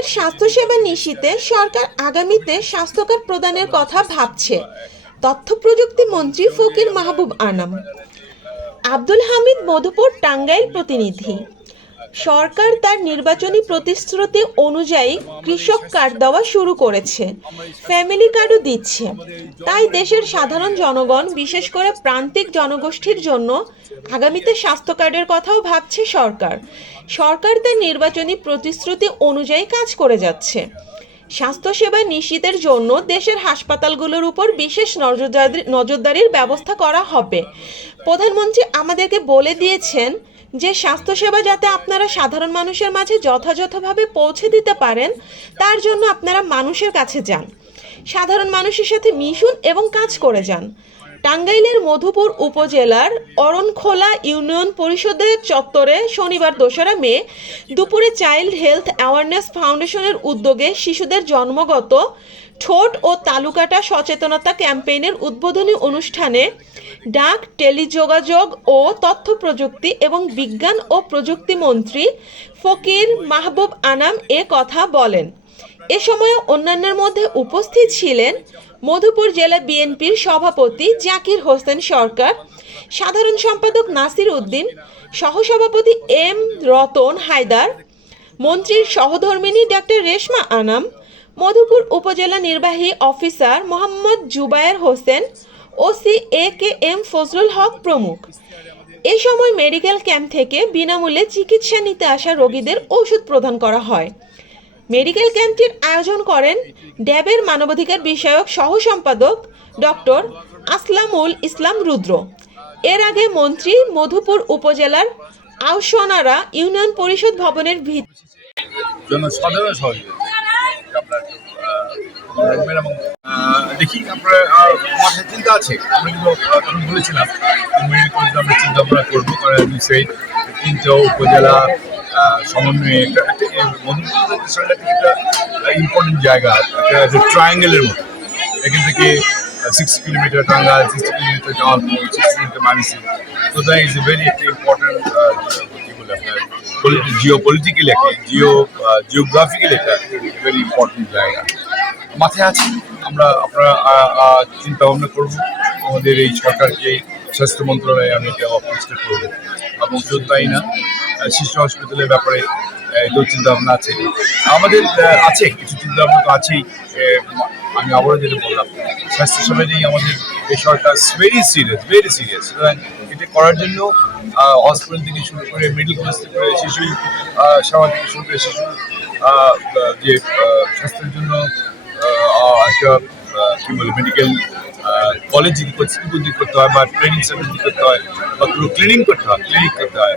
দেশের স্বাস্থ্যসেবা নিশ্চিতে সরকার আগামীতে স্বাস্থ্যকার্ড প্রদানের কথা ভাবছে, তথ্য প্রযুক্তি মন্ত্রী ফকির মাহবুব আনাম। আব্দুল হামিদ, মধুপুর, টাঙ্গাইল প্রতিনিধি। সরকার তার নির্বাচনী প্রতিশ্রুতি অনুযায়ী কৃষক কার্ড দেওয়া শুরু করেছে, ফ্যামিলি কার্ডও দিচ্ছে। তাই দেশের সাধারণ জনগণ, বিশেষ করে প্রান্তিক জনগোষ্ঠীর জন্য আগামীতে স্বাস্থ্য কার্ডের কথাও ভাবছে সরকার। সরকার তার নির্বাচনী প্রতিশ্রুতি অনুযায়ী কাজ করে যাচ্ছে। স্বাস্থ্যসেবা নিশ্চিতের জন্য দেশের হাসপাতালগুলোর উপর বিশেষ নজরদারির ব্যবস্থা করা হবে। প্রধানমন্ত্রী আমাদেরকে বলে দিয়েছেন যে স্বাস্থ্যসেবা যাতে আপনারা সাধারণ মানুষের মাঝে যথাযথভাবে পৌঁছে দিতে পারেন, তার জন্য আপনারা মানুষের কাছে যান, সাধারণ মানুষের সাথে মিশুন এবং কাজ করে যান। টাঙ্গাইলের মধুপুর উপজেলার অরণখোলা ইউনিয়ন পরিষদের চত্বরে শনিবার 2রা মে দুপুরে চাইল্ড হেলথ অ্যাওয়ারনেস ফাউন্ডেশনের উদ্যোগে শিশুদের জন্মগত ঠোঁট ও তালুকাটা সচেতনতা ক্যাম্পেইনের উদ্বোধনী অনুষ্ঠানে ডাক, টেলিযোগাযোগ ও তথ্য প্রযুক্তি এবং বিজ্ঞান ও প্রযুক্তি মন্ত্রী ফকির মাহবুব আনাম এ কথা বলেন। এ সময় অন্যান্যের মধ্যে উপস্থিত ছিলেন মধুপুর জেলা বিএনপির সভাপতি জাকির হোসেন সরকার, সাধারণ সম্পাদক নাসির উদ্দিন, সহসভাপতি এম রতন হায়দার, মন্ত্রীর সহধর্মিণী ডাক্তার রেশমা আনাম, মধুপুর উপজেলা নির্বাহী officer Mohammad Zubair Hossain, OC A K M Fazlul Haque প্রমুখ। এ সময় মেডিকেল ক্যাম্প থেকে বিনামূল্যে চিকিৎসা নিতে আসা রোগীদের ওষুধ প্রদান করা হয়। মেডিকেল ক্যাম্পটির আয়োজন করেন ড্যাবের মানবাধিকার বিষয়ক সহ সম্পাদক ডক্টর আসলামুল ইসলাম রুদ্র। এর আগে মন্ত্রী মধুপুর উপজেলার আউশনারা ইউনিয়ন পরিষদ ভবনের জনসাধারণ দেখি আপনার মাথায় চিন্তা আছে। আমরা কিন্তু তখন বলেছিলাম আমরা চিন্তা ভাবনা করবো, কারণ সেই 3টা উপজেলা সমন্বয়ে একটা ইম্পর্টেন্ট জায়গা, একটা ট্রায়াঙ্গেলের মতো। এখান থেকে 60 kilometre Tangail, 60 kilometre Jamalpur, 60 kilometre মানিসি। তো দ্যাট ইজ এ ভেরি একটা ইম্পর্টেন্ট কি বলে আপনার জিওপলিটিক্যাল একটা জিওগ্রাফিক্যাল একটা ভেরি ইম্পর্টেন্ট জায়গা মাথায় আছে। আপনারা চিন্তা ভাবনা করবো, আমাদের এই সরকারকে স্বাস্থ্য মন্ত্রণালয়ে আমি এটা অপরিষ্কার করবো। এবং শুধু তাই না, শিশু হসপিটালের ব্যাপারে এটাও চিন্তা ভাবনা আছে আমাদের, আছে কিছু চিন্তা ভাবনা তো আছেই। আমি আবারও যেটা বললাম, স্বাস্থ্যসেবা নিয়ে আমাদের এই সরকার ভেরি সিরিয়াস। সুতরাং এটা করার জন্য হসপিটাল থেকে শুরু করে মেডিকেল কলেজ থেকে করে শিশু সেবা থেকে শুরু করে শিশু যে স্বাস্থ্যের জন্য একটা কী বলে মেডিকেল কলেজ যদি করতে হয় বা ট্রেনিং সেন্টার করতে হয় বা ক্লিনিক করতে হয়।